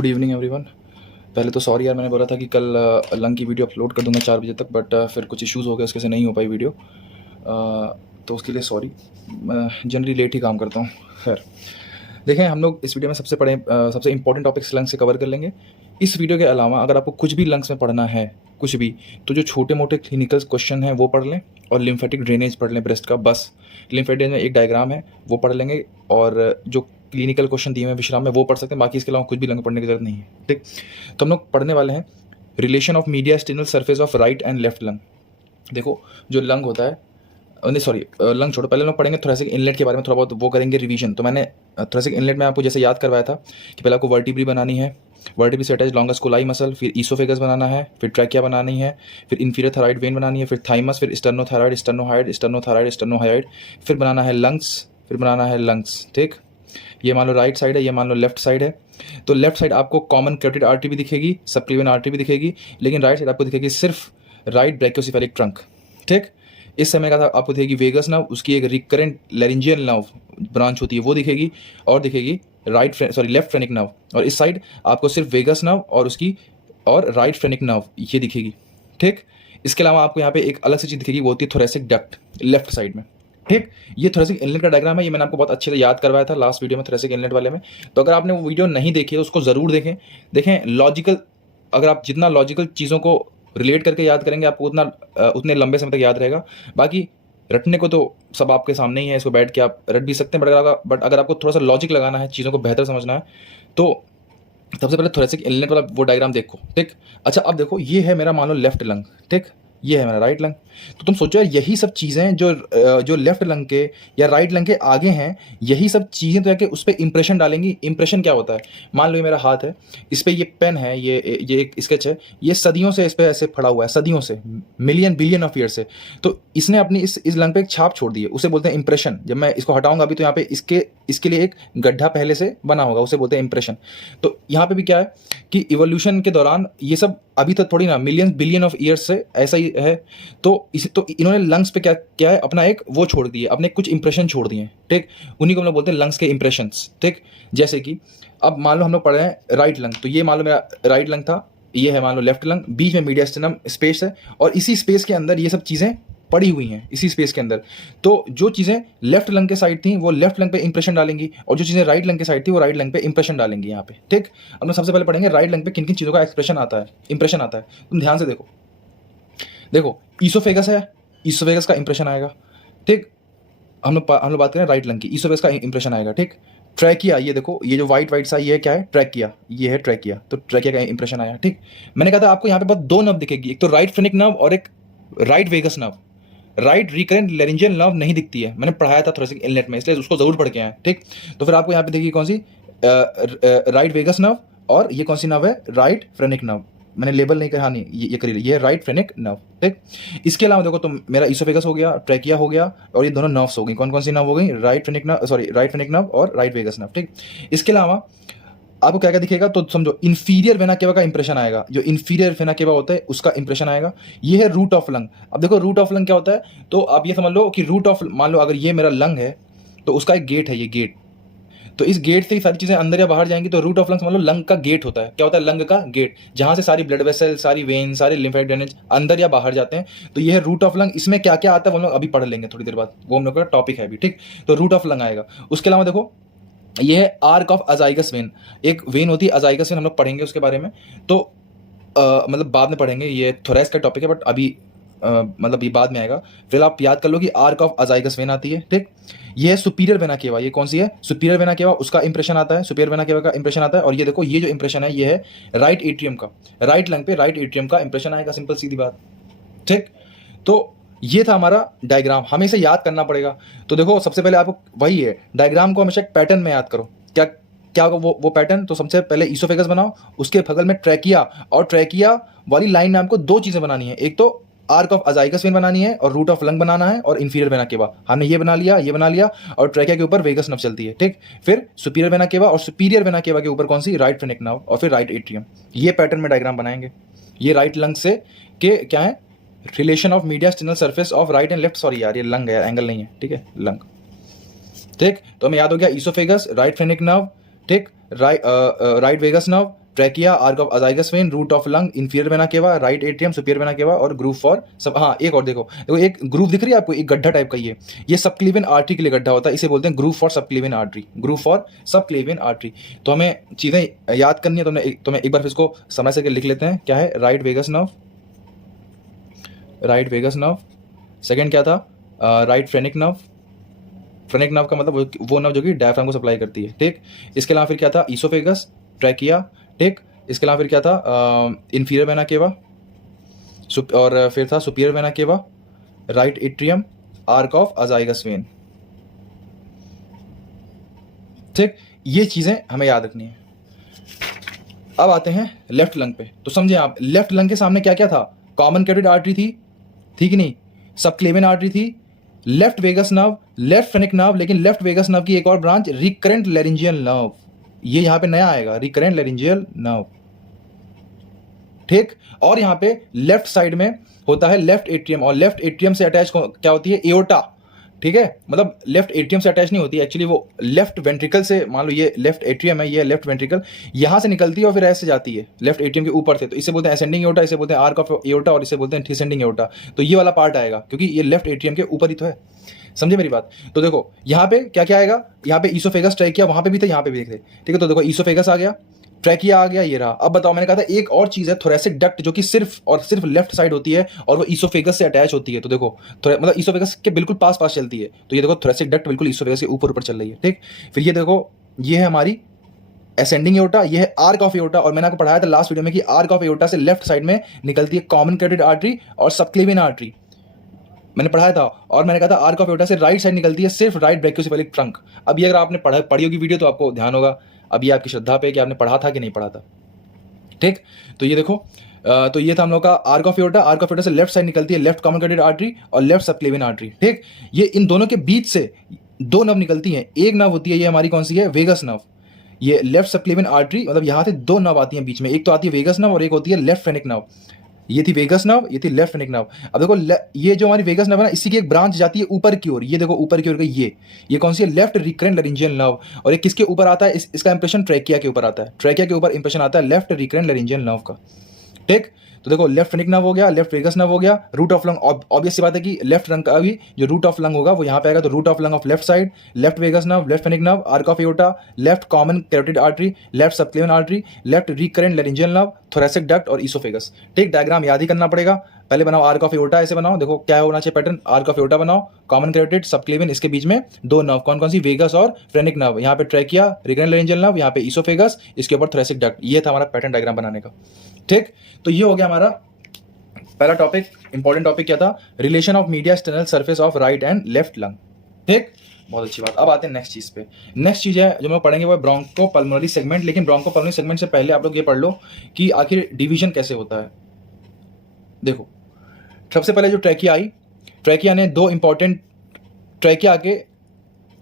Good evening everyone. पहले तो sorry यार, मैंने बोला था कि कल लंग की वीडियो अपलोड कर दूंगा 4 बजे तक, बट फिर कुछ इश्यूज़ हो गए, उसके से नहीं हो पाई वीडियो। तो उसके लिए सॉरी। मैं जनरली लेट ही काम करता हूँ। खैर, देखें, हम लोग इस वीडियो में सबसे इंपॉर्टेंट टॉपिक्स लंग्स से कवर कर लेंगे। इस वीडियो के अलावा अगर आपको कुछ भी लंग्स में पढ़ना है, कुछ भी, तो जो छोटे मोटे क्लिनिकल क्वेश्चन हैं वो पढ़ लें, और लिम्फेटिक ड्रेनेज पढ़ लें ब्रेस्ट का। बस लिम्फेटिक ड्रेनेज में एक डायग्राम है, वो पढ़ लेंगे, और जो क्लिनिकल क्वेश्चन दिए हुए हैं विश्राम में वो पढ़ सकते हैं। बाकी इसके अलावा कुछ भी लंग पढ़ने की जरूरत नहीं है। ठीक, तो हम लोग पढ़ने वाले हैं relation of mediastinal surface of right and left lung. देखो, जो लंग होता है, नहीं सॉरी, लंग छोड़ो, पहले हम लोग पढ़ेंगे थोरेसिक इनलेट के बारे में, थोड़ा बहुत वो करेंगे रिवीजन। तो मैंने थोरेसिक इनलेट में आपको जैसे याद करवाया था कि पहले आपको वर्टिब्री बनानी है, वर्टिब्री से अटैच लॉन्गस कोलाई मसल, फिर ईसोफेगस बनाना है, फिर ट्रैकिया बनानी है, फिर इंफीरियर थायराइड वेन बनानी है, फिर थाइमस, फिर स्टर्नोथायराइड, स्टर्नोहाइड, स्टर्नोथायराइड, स्टर्नोहाइड, फिर बनाना है लंग्स, फिर बनाना है लंग्स। ठीक, ये मान लो राइट साइड है, ये मान लो लेफ्ट साइड है। तो लेफ्ट साइड आपको कॉमन कैरोटिड आर्टरी भी दिखेगी, सबक्लेवियन आर्टरी भी दिखेगी, लेकिन राइट साइड आपको दिखेगी सिर्फ राइट ब्रैकियोसेफेलिक ट्रंक। ठीक, इस समय का था आपको दिखेगी वेगस नर्व, उसकी एक रिकरेंट लैरिंजियल नर्व ब्रांच होती है वो दिखेगी, और दिखेगी लेफ्ट फ्रेनिक नर्व, और इस साइड आपको सिर्फ वेगस नर्व और उसकी और राइट फ्रेनिक नर्व ये दिखेगी। ठीक, इसके अलावा आपको यहाँ पे एक अलग सी चीज दिखेगी, वो होती है थोरेसिक डक्ट लेफ्ट साइड में। ठीक, ये थोरेसिक इनलेट का डायग्राम है, ये मैंने आपको बहुत अच्छे से याद करवाया था लास्ट वीडियो में थोरेसिक इनलेट वाले में। तो अगर आपने वो वीडियो नहीं देखी है तो उसको जरूर देखें। देखें लॉजिकल, अगर आप जितना लॉजिकल चीज़ों को रिलेट करके याद करेंगे आपको उतने लंबे समय तक याद रहेगा। बाकी रटने को तो सब आपके सामने ही है, इसको बैठ के आप रट भी सकते हैं, बट अगर आपको थोड़ा सा लॉजिक लगाना है, चीज़ों को बेहतर समझना है, तो सबसे पहले थोरेसिक इनलेट वाला वो डायग्राम देखो। ठीक, अच्छा अब देखो, ये है मेरा मान लो लेफ्ट लंग, ठीक, ये है मेरा राइट लंग। तो तुम सोचो यार, यही सब चीज़ें जो लेफ्ट लंग के या राइट लंग के आगे हैं, यही सब चीज़ें तो जाके उस पर इंप्रेशन डालेंगी। इंप्रेशन क्या होता है? मान लो ये मेरा हाथ है, इस पर ये पेन है, ये एक स्केच है, ये सदियों से इस पर ऐसे पड़ा हुआ है, सदियों से, मिलियन बिलियन ऑफ ईयर से। तो इसने अपनी इस लंग पे एक छाप छोड़ दी है, उसे बोलते हैं इंप्रेशन। जब मैं इसको हटाऊंगा अभी, तो यहाँ पे इसके लिए एक गड्ढा पहले से बना होगा, उसे बोलते हैं इंप्रेशन। तो यहाँ पे भी क्या है कि इवोल्यूशन के दौरान ये सब अभी तक थोड़ी ना, मिलियन बिलियन ऑफ ईयर्स से ऐसा ही है। तो इन्होंने लंग्स पे क्या क्या है, अपना एक वो छोड़ दिए, अपने कुछ इंप्रेशन छोड़ दिए। ठीक, उन्हीं को हम लोग बोलते हैं लंग्स के इंप्रेशंस। ठीक, जैसे कि अब मान लो हम लोग पढ़ रहे हैं राइट लंग, तो ये मान लो मेरा राइट लंग था, ये है मान लो लेफ्ट लंग, बीच में मीडियास्टिनम स्पेस है, और इसी स्पेस के अंदर ये सब चीज़ें पड़ी हुई हैं, इसी स्पेस के अंदर। तो जो चीज़ें लेफ्ट लंग के साइड थी वो लेफ्ट लंग पे इंप्रेशन डालेंगी, और जो चीज़ें राइट लंग के साइड थी वो राइट लंग पे इंप्रेशन डालेंगी यहाँ पे। ठीक, अब हम सबसे पहले पढ़ेंगे राइट लंग पे किन किन चीज़ों का एक्सप्रेशन आता है, इंप्रेशन आता है। तुम ध्यान से देखो, देखो ईसोफेगस है, ईसोफेगस का इंप्रेशन आएगा। ठीक, हम लोग बात करें राइट लंग की, ईसोफेगस का इंप्रेशन आएगा। ठीक, ट्रैकिया, ये देखो, ये जो व्हाइट सा ये क्या है, ट्रैकिया, ये है ट्रैकिया, तो ट्रैकिया का इंप्रेशन आया। ठीक, मैंने कहा था आपको यहाँ पे बस दो नर्व दिखेगी, एक तो राइट फ्रेनिक नर्व और एक right vagus nerve. Right recurrent laryngeal nerve नहीं दिखती है, मैंने पढ़ाया था थोरेसिक इनलेट में, इसलिए उसको जरूर पढ़ के आए। ठीक, तो फिर आपको यहाँ पे देखिए कौन सी, राइट वेगस नर्व, और ये कौन सी नर्व है, राइट फ्रेनिक नर्व। मैंने लेबल नहीं कहा, नहीं ये करी, ये है राइट फ्रेनिक नर्व। ठीक, इसके अलावा देखो, तो मेरा ईसोफेगस हो गया, ट्रैकिया हो गया, और ये दोनों नर्व्स हो गई। कौन कौन सी नर्व हो गई, राइट फ्रेनिक नर्व और राइट वेगस नर्व। ठीक, इसके अलावा आपको क्या क्या दिखेगा, तो समझो इंफीरियर वेना केवा का इंप्रेशन आएगा, जो इंफीरियर वेना केवा होता है उसका इंप्रेशन आएगा। ये है रूट ऑफ लंग। अब देखो रूट ऑफ लंग क्या होता है, तो आप ये समझ लो कि रूट ऑफ, मान लो अगर ये मेरा लंग है तो उसका एक गेट है, ये गेट, तो इस गेट से सारी चीजें अंदर या बाहर जाएंगी। तो रूट ऑफ लंग समझ लो लंग का गेट होता है। क्या होता है, लंग का गेट, जहां से सारी ब्लड वेसल, सारी वेन, सारे लिम्फेटिक ड्रेनेज अंदर या बाहर जाते हैं। तो ये है रूट ऑफ लंग। इसमें क्या क्या आता है वो हम लोग अभी पढ़ लेंगे थोड़ी देर बाद, वो हम लोग का टॉपिक है अभी। ठीक, तो रूट ऑफ लंग आएगा। उसके अलावा देखो, ये है आर्क ऑफ अजाइगस वेन, एक वेन होती है अजाइगस वेन, हम लोग पढ़ेंगे उसके बारे में। तो मतलब बाद में पढ़ेंगे, ये थोरेस का टॉपिक है, बट अभी मतलब ये बाद में आएगा। फिर आप याद कर लो कि आर्क ऑफ अजाइगस वेन आती है। ठीक, ये है सुपीरियर वेना केवा, ये कौन सी है, सुपीरियर वेना केवा, उसका इंप्रेशन आता है, सुपीरियर वेना केवा का इंप्रेशन आता है। और ये देखो, ये जो इंप्रेशन है ये है राइट एट्रियम का, राइट लंग पे राइट एट्रियम का इंप्रेशन आएगा, सिंपल सीधी बात। ठीक, तो ये था हमारा डायग्राम, हमें इसे याद करना पड़ेगा। तो देखो, सबसे पहले आपको वही है, डायग्राम को हमेशा एक पैटर्न में याद करो। क्या क्या वो पैटर्न, तो सबसे पहले ईसोफेगस बनाओ, उसके बगल में ट्रैकिया, और ट्रैकिया वाली लाइन में आपको दो चीजें बनानी है, एक तो आर्क ऑफ अजाइगस वेन बनानी है, और रूट ऑफ लंग बनाना है, और इंफीरियर वेना केवा। हमने ये बना लिया, और ट्रैकिया के ऊपर वेगस नर्व चलती है। ठीक, फिर सुपीरियर वेना केवा, और सुपीरियर वेना केवा के ऊपर कौन सी, राइट फ्रेनिक नर्व, और फिर राइट एट्रियम। ये पैटर्न में डायग्राम बनाएंगे। ये राइट लंग से के क्या है, relation of mediastinal surface of right and left, sorry यार ये लंग है, एंगल नहीं है। ठीक है, लंग। ठीक, तो हमें याद हो गया ईसोफेगस, राइट फ्रेनिक नर्व, ठीक, right vagus nerve, trachea, arch of azygos vein, root of lung, inferior vena cava, right atrium, superior vena cava और ग्रूव फॉर सब। हाँ, एक और देखो देखो, एक ग्रूव दिख रही है आपको, एक गड्ढा टाइप का, ये सबक्लेवियन आर्टरी के लिए गड्ढा होता है, इसे बोलते हैं groove for subclavian artery, groove for subclavian artery. तो हमें चीज़ें याद करनी है, तो मैं एक बार फिर इसको समझ सके लिख लेते हैं। क्या है? Right vagus nerve, right vagus nerve. Second क्या था? Right phrenic nerve. Phrenic nerve का मतलब वो नर्व जो कि डायफ्राम को सप्लाई करती है, ठीक। इसके अलावा फिर क्या था? ईसोफेगस, ट्रैकिया, ठीक। इसके अलावा फिर क्या था? इंफीरियर वेना केवा, और फिर था superior vena cava, right atrium, arch of azygos vein, ठीक। ये चीज़ें हमें याद रखनी है। अब आते हैं लेफ्ट लंग पे। तो समझे आप, लेफ्ट लंग के सामने क्या क्या था? कॉमन कैरोटिड आर्टरी थी, ठीक नहीं, सबक्लेवियन आर्टरी थी, left vagus nerve, left phrenic nerve, लेकिन लेफ्ट वेगस नर्व की एक और ब्रांच रिकरेंट लैरिंजियल नर्व, ये यहां पे नया आएगा, रिकरेंट लैरिंजियल नर्व, ठीक। और यहां पे लेफ्ट साइड में होता है लेफ्ट एट्रियम, और लेफ्ट एट्रियम से अटैच क्या होती है? एओर्टा, ठीक है। मतलब लेफ्ट एट्रियम से अटैच नहीं होती एक्चुअली, वो लेफ्ट वेंट्रिकल से, मान लो ये लेफ्ट एट्रियम है, ये लेफ्ट वेंट्रिकल, यहां से निकलती है और फिर ऐसे जाती है लेफ्ट एट्रियम के ऊपर से। तो इसे बोलते हैं असेंडिंग एओर्टा, इसे बोलते हैं आर्क ऑफ एओर्टा, और इसे बोलते हैं डिसेंडिंग एओर्टा। तो ये वाला पार्ट आएगा क्योंकि ये लेफ्ट एट्रियम के ऊपर ही तो है, समझे मेरी बात। तो देखो यहाँ पे क्या क्या आएगा, यहाँ पे ईसोफेगस, ट्रैकिया, वहां पे भी थे, यहाँ पे भी देख रहे, ठीक है। तो देखो ईसोफेगस आ गया, ट्रैकिया आ गया, ये रहा। अब बताओ, मैंने कहा था एक और चीज है थोरेसिक डक्ट, जो कि सिर्फ और सिर्फ लेफ्ट साइड होती है और वो ईसोफेगस से अटैच होती है। तो देखो मतलब ईसोफेगस के बिल्कुल पास पास चलती है। तो ये देखो थोरेसिक डक्ट बिल्कुल ईसोफेगस के ऊपर ऊपर चल रही है, ठीक। फिर ये देखो, ये है हमारी असेंडिंग एओर्टा, ये है आर्क ऑफ एओर्टा, और मैंने आपको पढ़ाया था लास्ट वीडियो में कि आर्क ऑफ एओर्टा से लेफ्ट साइड में निकलती है कॉमन कैरोटिड आर्टरी और सबक्लेवियन आर्टरी, मैंने पढ़ाया था। और मैंने कहा था आर्क ऑफ एओर्टा से राइट साइड निकलती है सिर्फ राइट ब्रैकियोसेफेलिक ट्रंक। अब ये अगर आपने पढ़ी होगी वीडियो तो आपको ध्यान होगा, अब ये आपकी श्रद्धा पे कि आपने पढ़ा था कि नहीं पढ़ा था, ठीक। तो ये देखो, तो ये था हम लोग का arc of aorta. Arc of aorta से लेफ्ट साइड निकलती है लेफ्ट कॉमन कैरोटिड आर्टरी और लेफ्ट सबक्लेवियन आर्टरी, ठीक। ये इन दोनों के बीच से दो नर्व निकलती हैं, एक नर्व होती है ये हमारी कौन सी है? Vagus nerve. ये लेफ्ट सबक्लेवियन आर्टरी, मतलब यहाँ से दो नर्व आती हैं बीच में, एक तो आती है वेगस नर्व और एक होती है लेफ्ट फ्रेनिक नर्व। ये थी वेगस नर्व, ये थी लेफ्ट फ्रेनिक नर्व। अब देखो ये जो हमारी वेगस नर्व है ना, इसी की एक ब्रांच जाती है ऊपर की ओर, ये देखो ऊपर की ओर का ये कौन सी है? Left recurrent laryngeal nerve. और ये किसके ऊपर आता है? इसका इंप्रेशन ट्रैकिया के ऊपर आता है, ट्रैकिया के ऊपर इंप्रेशन आता है लेफ्ट रिकरेंट लैरिंजियल नर्व का, ठीक। तो देखो लेफ्ट फ्रेनिक नर्व हो गया, लेफ्ट वेगस नर्व हो गया, रूट ऑफ लंग, ऑब्वियस सी बात है कि लेफ्ट लंग का भी जो रूट ऑफ लंग होगा वो यहाँ पे आएगा। तो root of lung of left side, left vagus nerve, left phrenic nerve, arch of aorta, left common carotid artery, left subclavian artery, left recurrent laryngeal nerve, thoracic duct और oesophagus, ठीक। Diagram याद ही करना पड़ेगा। पहले बनाओ आर्क ऑफ एओर्टा, ऐसे बनाओ, देखो क्या होना चाहिए पैटर्न, आर्क ऑफ एओर्टा बनाओ, कॉमन कैरोटिड, सबक्लेवियन, इसके बीच में दो नर्व, कौन कौन सी? वेगस और फ्रेनिक नर्व, यहाँ पे ट्रैकिया, रिकरेंट लैरिंजियल नर्व, यहाँ पे ईसोफेगस, इसके ऊपर थोरेसिक डक्ट। ये था हमारा पैटर्न डायग्राम बनाने का, ठीक। तो ये हो गया हमारा पहला टॉपिक। इंपॉर्टेंट टॉपिक क्या था? Relation of media external surface of right and left lung, ठीक। बहुत अच्छी बात। अब आते हैं नेक्स्ट चीज पे। नेक्स्ट चीज है जो हम पढ़ेंगे वो है ब्रोंकोपल्मोनरी सेगमेंट। लेकिन ब्रोंकोपल्मोनरी सेगमेंट से पहले आप लोग ये पढ़ लो कि आखिर डिवीजन कैसे होता है। देखो सबसे पहले जो ट्रैकिया आई, ट्रैकिया ने दो इंपॉर्टेंट, ट्रैकिया के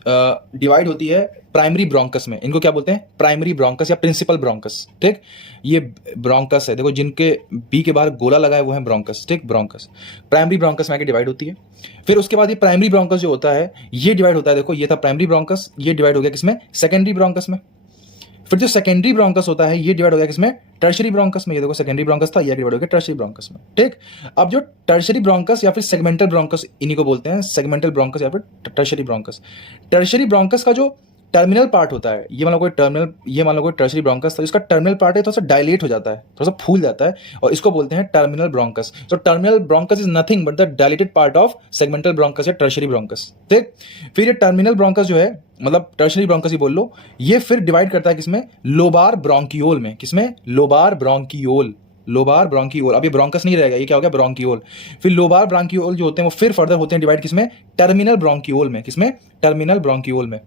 डिवाइड होती है प्राइमरी ब्रोंकस में, इनको क्या बोलते हैं? प्राइमरी ब्रोंकस या प्रिंसिपल ब्रोंकस, ठीक। ये ब्रोंकस है, देखो जिनके बी के बाहर गोला लगा है वो है ब्रोंकस, ठीक। ब्रोंकस प्राइमरी ब्रोंकस में आके डिवाइड होती है। फिर उसके बाद ये प्राइमरी ब्रोंकस जो होता है ये डिवाइड होता है, देखो ये था प्राइमरी ब्रोंकस, ये डिवाइड हो गया किसमें? सेकेंडरी ब्रोंकस में। फिर जो सेकेंडरी ब्रोंकस होता है ये डिवाइड हो गया किसमें? टर्शरी ब्रोंकस में। ये देखो सेकेंडरी ब्रोंकस था, ये डिवाइड हो गया टर्शरी ब्रोंकस में, ठीक। अब जो टर्शरी ब्रोंकस या फिर सेगमेंटल ब्रोंकस, इन्हीं को बोलते हैं सेगमेंटल ब्रोंकस या फिर टर्शरी ब्रोंकस। टर्शरी ब्रोंकस का जो टर्मिनल पार्ट होता है, ये मान लो कोई टर्मिनल, ये मान लो कोई टर्शरी ब्रोंकस था, इसका टर्मिनल पार्ट है थोड़ा सा डायलेट हो जाता है, थोड़ा सा फूल जाता है, और इसको बोलते हैं टर्मिनल ब्रोंकस। तो terminal bronchus is nothing but the dilated part of segmental bronchus या टर्शरी ब्रोंकस, ठीक। फिर ये टर्मिनल ब्रोंकस जो है, मतलब टर्शरी ब्रोंकस ही बोल लो, ये फिर डिवाइड करता है किसमें? लोबार ब्रोंकियोल में। किसमें? Lobar bronchiole, lobar bronchiole. अब ये ब्रोंकस नहीं रहेगा, ये क्या हो गया? ब्रोंकियोल। फिर लोबार ब्रोंकियोल जो होते हैं वो फिर फर्दर होते हैं डिवाइड किसमें? टर्मिनल ब्रोंकियोल में। किसमें? टर्मिनल ब्रोंकियोल में,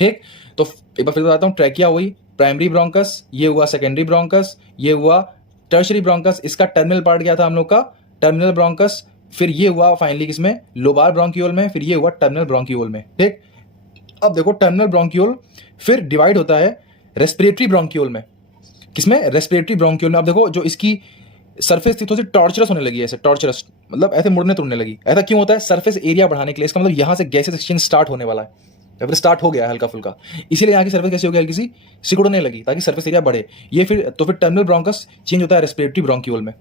ठीक। तो एक बार फिर बताता हूँ, ट्रैकिया हुई प्राइमरी ब्रोंकस, ये हुआ सेकेंडरी ब्रोंकस, ये हुआ टर्शरी ब्रोंकस। इसका टर्मिनल पार्ट क्या था हम लोग का? Terminal bronchus. फिर ये हुआ फाइनली किसमें? लोबार ब्रोंकियोल में। फिर ये हुआ टर्मिनल ब्रोंकियोल में, ठीक। अब देखो टर्मिनल ब्रोंकियोल फिर डिवाइड होता है रेस्पिरेटरी ब्रोंकियोल में। किसमें? रेस्पिरेटरी ब्रोंकियोल में। अब देखो जो इसकी सरफेस थी थोड़ी सी टॉर्चरस होने लगी है, ऐसे टॉर्चरस, मतलब ऐसे मुड़ने तुड़ने लगी। ऐसा क्यों होता है? सरफेस एरिया बढ़ाने के लिए। इसका मतलब यहाँ से गैसेस एक्सचेंज स्टार्ट होने वाला है, या फिर स्टार्ट हो गया है हल्का फुल्का, इसीलिए यहाँ की सर्फेस कैसी हो गई, हल्की सी सिकुड़ने लगी ताकि सर्फेस एरिया बढ़े। ये फिर टर्मिनल ब्रोंकस चेंज होता है रेस्पिरेटरी ब्रोंक्यूल में।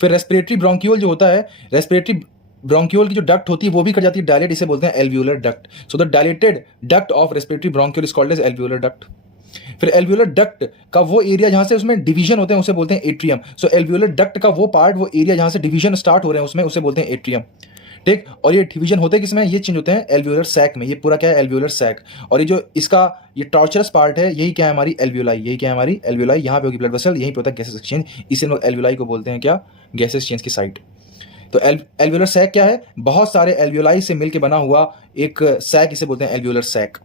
फिर रेस्पिरेटरी ब्रोंक्यूल जो होता है, रेस्पिरेटरी ब्रोंक्यूल की जो डक्ट होती है वो भी कर जाती है डायलेट, इसे बोलते हैं alveolar duct. So the dilated duct of respiratory bronchiole is called as alveolar duct. फिर एल्वियोलर डक्ट का वो एरिया जहां से उसमें डिवीजन होते हैं उसे बोलते हैं एट्रियम। सो एल्वियोलर डक्ट का वो पार्ट, वो एरिया जहां से डिवीजन स्टार्ट हो रहे हैं उसमें, उसे बोलते हैं एट्रियम। ठीक, और ये डिवीजन होते हैं किसमें, ये चेंज होते हैं एल्वियोलर सैक में। ये पूरा क्या है, एल्वियोलर सैक। और ये जो इसका ये टॉर्चरस पार्ट है, यही क्या है, हमारी एल्वियोलाई। यही क्या है, हमारी एल्वियोलाई। यहाँ पे होगी ब्लड वेसल, यहीं पे होता है गैसेस एक्सचेंज, इसे लोग एल्वियोलाई को बोलते हैं क्या, गैसेस एक्सचेंज की साइट। तो एल्वियोलर सैक क्या है, बहुत सारे एल्वियोलाई से मिलकर बना हुआ एक सैक, इसे बोलते हैं एल्वियोलर सैक।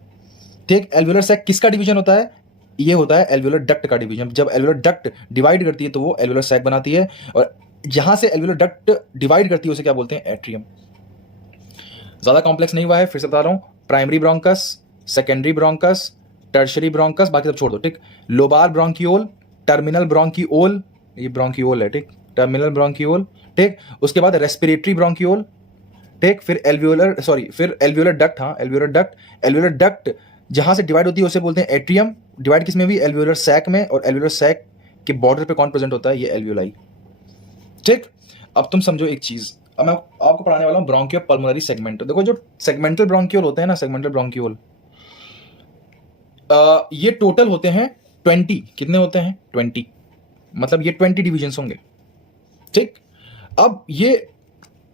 ठीक, एल्वियोलर सैक किसका डिवीजन होता है, ये होता है एल्वियोलर डक्ट का डिवीजन। जब एल्वियोलर डक्ट डिवाइड करती है तो वो एल्वियोलर सैक बनाती है, और जहां से एल्वियोलर डक्ट डिवाइड करती है उसे क्या बोलते हैं, एट्रियम। ज्यादा कॉम्प्लेक्स नहीं हुआ है, फिर से बता रहा हूं, primary bronchus, secondary bronchus, tertiary bronchus, बाकी सब छोड़ दो। ठीक, लोबार ब्रोंकियोल, टर्मिनल ब्रोंकियोल, ये ब्रोंकियोल है, ठीक, टर्मिनल ब्रोंकियोल। ठीक, उसके बाद रेस्पिरेटरी ब्रोंकियोल। ठीक, फिर एल्वियोलर डक्ट, हाँ एल्वियोलर डक्ट। एल्वियोलर डक्ट जहां से डिवाइड होती है उसे बोलते हैं एट्रियम। डिवाइड किस में भी, एल्वियोलर सैक में, और एल्वियोलर सैक के बॉर्डर पे कौन प्रेजेंट होता है, ये एल्वियोलाई। ठीक, अब तुम समझो एक चीज, अब मैं आपको पढ़ाने वाला हूं ब्रोंकियो पल्मोनरी सेगमेंट। देखो जो सेगमेंटल ब्रोंकियोल होते हैं ना, सेगमेंटल ब्रोंकियोल, ये टोटल होते हैं 20। कितने होते हैं, 20, मतलब ये 20 डिविजन्स होंगे। ठीक, अब ये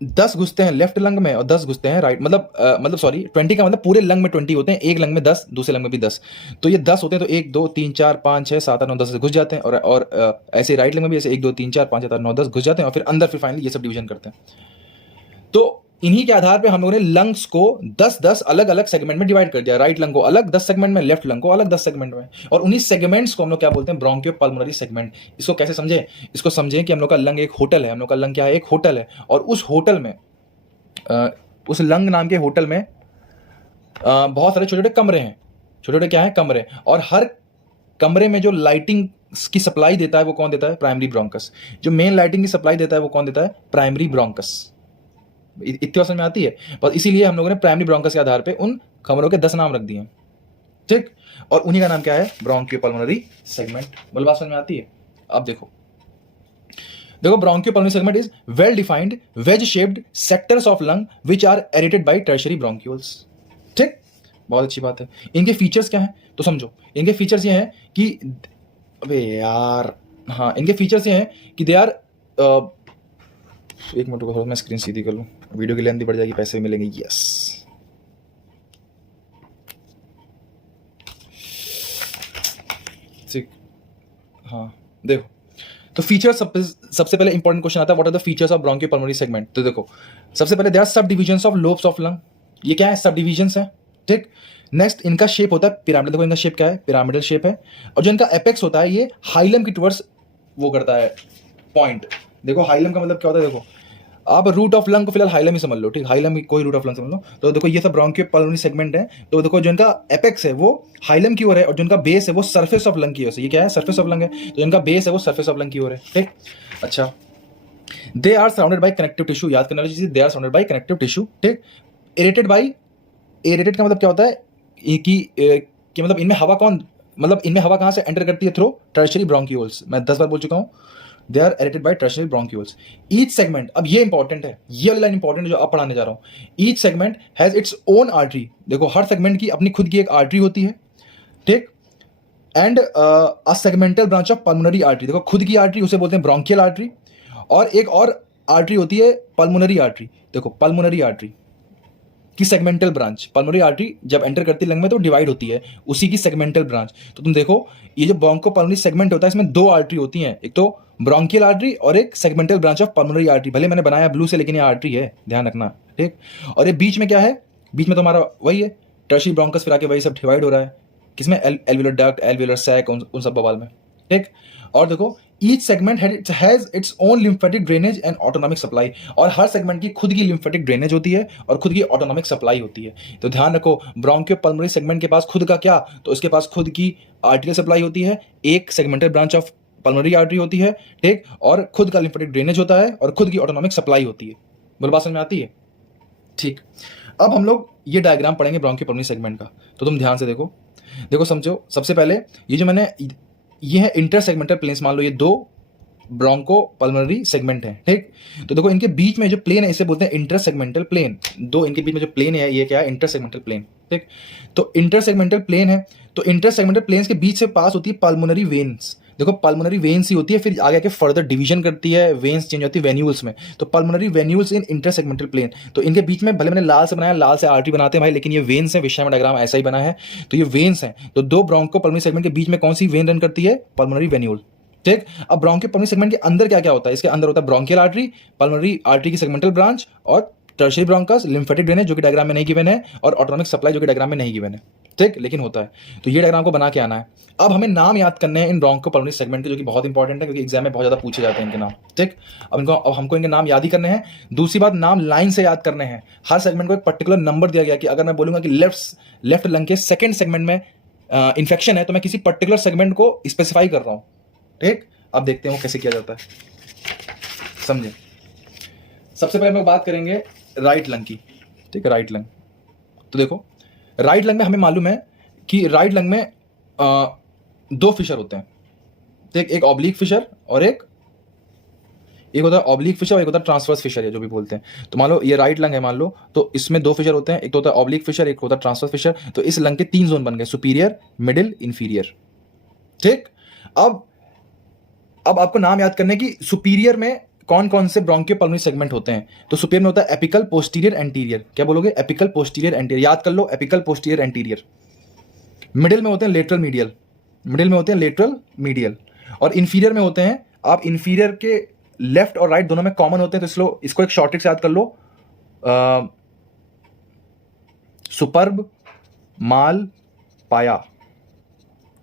10 घुसते हैं लेफ्ट लंग में और 10 घुसते हैं राइट, मतलब सॉरी 20 का मतलब पूरे लंग में 20 होते हैं, एक लंग में 10, दूसरे लंग में भी 10। तो ये 10 होते हैं, तो 1 2 3 4 5 6 7 8 9 10 घुस जाते हैं, और ऐसे राइट लंग में भी ऐसे 1 2 3 4 5 6 7 8 9 10 घुस जाते हैं, और फिर अंदर फिर फाइनली ये सब डिवीजन करते हैं। तो इन्हीं के आधार पे हम लोगों ने लंग्स को 10-10 अलग अलग सेगमेंट में डिवाइड कर दिया। राइट लंग को अलग 10 सेगमेंट में, लेफ्ट लंग को अलग 10 सेगमेंट में, और उन्हीं सेगमेंट्स को हम लोग क्या बोलते हैं, ब्रोंकियो पल्मोनरी सेगमेंट। इसको कैसे समझे, इसको समझें कि हम लोग का लंग एक होटल है। हम लोग का लंग क्या है, एक होटल है, और उस होटल में उस लंग नाम के होटल में बहुत सारे छोटे छोटे कमरे हैं। छोटे छोटे क्या है, कमरे, और हर कमरे में जो लाइटिंग की सप्लाई देता है वो कौन देता है, प्राइमरी ब्रोंकस। जो मेन लाइटिंग की सप्लाई देता है वो कौन देता है, प्राइमरी ब्रोंकस। इतनी बात समझ में आती है, बस इसीलिए हम लोगों ने प्राइमरी ब्रोंकस के आधार पे उन कमरों के 10 नाम रख दिए। ठीक, और उन्हीं का नाम क्या है, ब्रोंकियो पल्मोनरी सेगमेंट। बोल बात समझ में आती है। अब देखो bronchopulmonary segment is well defined wedge shaped sectors of lung which are aerated by tertiary bronchioles. ठीक, बहुत अच्छी बात है। इनके फीचर्स क्या हैं तो समझो। इनके फीचर्स ये हैं कि, अबे यार, हाँ, इनके फीचर्स ये हैं कि दे आर, एक मिनट को, मैं स्क्रीन सीधी कर लूँ, वीडियो की लेंथ भी बढ़ जाएगी, पैसे भी मिलेंगे। यस, ठीक, हाँ देखो, तो फीचर्स सबसे पहले इंपॉर्टेंट क्वेश्चन आता है, what are the features of bronchopulmonary segment. तो देखो, सबसे पहले there are subdivisions of lobes of lung. ये क्या है, सब डिविजन्स है। ठीक, नेक्स्ट इनका शेप होता है पिरामिडल। देखो इनका शेप क्या है, पिरामिडल शेप है, और जो इनका एपेक्स होता है ये हाइलम की टुवर्ड्स वो करता है पॉइंट। देखो हाइलम का मतलब क्या होता है, देखो आप रूट ऑफ लंग को फिलहाल हाइलम ही समझ लो। ठीक, हाइलम कोई रूट ऑफ लंग समझ लो। तो देखो ये सब ब्रोंकियो पल्मोनरी सेगमेंट है। तो देखो जो इनका एपेक्स है वो हाइलम की ओर है, और जो इनका बेस है वो सरफेस ऑफ लंग की ओर से। ये क्या है, सरफेस ऑफ लंग है, तो इनका बेस है वो सरफेस ऑफ लंग की ओर है। ठीक, अच्छा, they are surrounded by connective tissue. याद करना चाहिए, they are surrounded by connective tissue. ठीक, एरेटेड बाय, एरेटेड का मतलब क्या होता है कि मतलब इनमें हवा इनमें हवा कहां से एंटर करती है, थ्रू टर्शरी ब्रोंक्यूल्स। मैं 10 बार बोल चुका हूं, they are aerated by tertiary bronchioles. Each segment, अब ये इंपॉर्टेंट है, ये वाली लाइन इंपॉर्टेंट है जो अब पढ़ाने जा रहा हूं। Each segment has its own artery. देखो हर सेगमेंट की अपनी खुद की एक आर्टरी होती है। ठीक, and a segmental branch of pulmonary artery. देखो खुद की आर्टरी उसे बोलते हैं ब्रोंकियल आर्टरी, और एक और आर्टरी होती है पल्मोनरी आर्टरी। देखो पल्मोनरी आर्टरी की सेगमेंटल ब्रांच, पल्मोनरी आर्टरी जब एंटर करती है लंग में तो डिवाइड होती है, उसी की सेगमेंटल ब्रांच। तो तुम देखो ये जो ब्रोंको पल्मोनरी सेगमेंट होता है इसमें 2 आर्टरी होती हैं, एक तो ब्रोंकियल आर्टरी और एक segmental branch of pulmonary artery. भले मैंने बनाया ब्लू से, लेकिन ये आर्टरी है, ध्यान रखना। ठीक, और ये बीच में क्या है, बीच में तुम्हारा वही है टर्शरी ब्रोंकस, फिर आके वही सब डिवाइड हो रहा है किसमें, एल्वियोलर डक्ट, एल्वियोलर सैक, उन सब बवाल में। ठीक, और देखो each segment has its own lymphatic drainage and autonomic supply. और हर सेगमेंट की खुद की लिम्फेटिक ड्रेनेज होती है और खुद की ऑटोनॉमिक सप्लाई होती है। तो ध्यान रखो, ब्रोंकियो पल्मोनरी सेगमेंट के पास खुद का क्या, तो इसके पास खुद की आर्टरियल सप्लाई होती है, एक segmental branch of pulmonary artery होती है। ठीक, और खुद का लिम्फेटिक ड्रेनेज होता है और खुद की ऑटोनॉमिक सप्लाई होती है। बोल बात समझ में आती है। ठीक, अब हम लोग ये डायग्राम पढ़ेंगे ब्रोंकियोपल्मोनरी सेगमेंट का, तो तुम ध्यान से देखो समझो। सबसे पहले ये जो मैंने, ये है इंटरसेगमेंटल प्लेन्स, मान लो ये दो ब्रोंकोपल्मोनरी सेगमेंट है, ठीक। तो देखो इनके बीच में जो प्लेन है इसे बोलते हैं इंटरसेगमेंटल प्लेन। दो इनके बीच में जो प्लेन है ये क्या है, इंटरसेगमेंटल प्लेन, ठीक। तो इंटरसेगमेंटल प्लेन है, तो इंटरसेगमेंटल प्लेन्स के बीच से पास होती है पल्मोनरी वेन्स। देखो पल्मोनरी वेन्स ही होती है, फिर आगे आके फर्दर डिवीजन करती है, वेन्स चेंज होती है वेन्यूल्स में। तो पल्मोनरी वेन्यूल्स इन इंटरसेगमेंटल प्लेन, तो इनके बीच में भले मैंने लाल से बनाया, लाल से आर्टरी बनाते हैं भाई, लेकिन ये वेन्स है, विषय में डायग्राम ऐसा ही बना है। तो ये वेन्स हैं, तो दो ब्रोंकोपल्मोनरी सेगमेंट के बीच में कौन सी वेन रन करती है, पल्मोनरी वेन्यूल, ठीक। अब ब्रोंकियोपल्मोनरी सेगमेंट के अंदर क्या क्या होता है, इसके अंदर होता है ब्रोंकियल आर्टरी, पल्मोनरी आर्टरी की सेगमेंटल ब्रांच, और टर्शियरी ब्रोंकस, लिम्फेटिक ड्रेनेज जो कि डायग्राम में नहीं गिवन है, और ऑटोनॉमिक सप्लाई जो कि डायग्राम में नहीं गिवन है, ठीक, लेकिन होता है। तो ये डायग्राम को बना के आना है। अब हमें नाम याद करने हैं इन ब्रोंकोपल्मोनरी सेगमेंट के, जो कि बहुत इंपॉर्टेंट है क्योंकि एग्जाम में बहुत ज्यादा पूछे जाते हैं इनके नाम, ठीक। अब हमको इनके नाम याद ही करने हैं। दूसरी बात, नाम लाइन से याद करने हैं। हर सेगमेंट को एक पर्टिकुलर नंबर दिया गया कि अगर मैं बोलूंगा कि लेफ्ट लंग के सेकंड सेगमेंट में इंफेक्शन है, तो मैं किसी पर्टिकुलर सेगमेंट को स्पेसिफाई कर रहा हूं, ठीक। अब देखते हैं वो कैसे किया जाता है, समझे। सबसे पहले हम लोग बात करेंगे राइट लंग की, ठीक है। राइट लंग, तो देखो राइट लंग में हमें मालूम है कि राइट लंग में दो फिशर होते हैं, ठीक। एक ऑब्लिक फिशर और एक होता है ऑब्लिक फिशर और एक होता है ट्रांसवर्स फिशर, है जो भी बोलते हैं। तो मान लो ये राइट लंग है, मान लो, तो इसमें दो फिशर होते हैं, एक तो होता है ऑब्लिक फिशर, एक होता है ट्रांसवर्स फिशर। तो इस लंग के 3 जोन बन गए, सुपीरियर, मिडिल, इंफीरियर, ठीक। अब आपको नाम याद करने की, सुपीरियर में कौन कौन से ब्रोंकियोपल्मोनरी सेगमेंट होते हैं। तो सुपीरियर में होता है एपिकल, पोस्टीरियर, एंटीरियर। क्या बोलोगे, एपिकल, पोस्टीरियर, एंटीरियर, याद कर लो, एपिकल, पोस्टीरियर, एंटीरियर। मिडिल में होते हैं लेटरल, मीडियल, मिडिल में होते हैं लेटरल, मीडियल। और इंफीरियर में होते हैं, आप इंफीरियर के लेफ्ट और राइट दोनों में कॉमन होते हैं, तो इसको एक शॉर्ट ट्रिक से याद कर लो, सुपर्ब, माल, पाया,